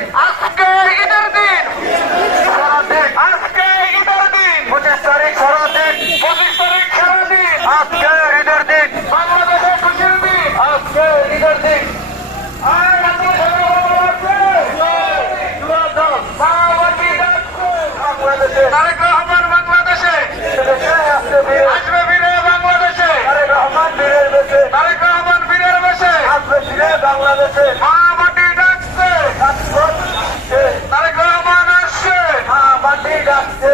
আজকে ঈদের দিন। আজকে ঈদের দিন। পঁচিশ তারিখ সারা দিন, পঁচিশ তারিখ সারা দিন। আজকে ঈদের দিন। বাংলাদেশে খুশির দিন। আজকে ঈদের দিন। বাংলাদেশে বাংলাদেশে। ডাকছে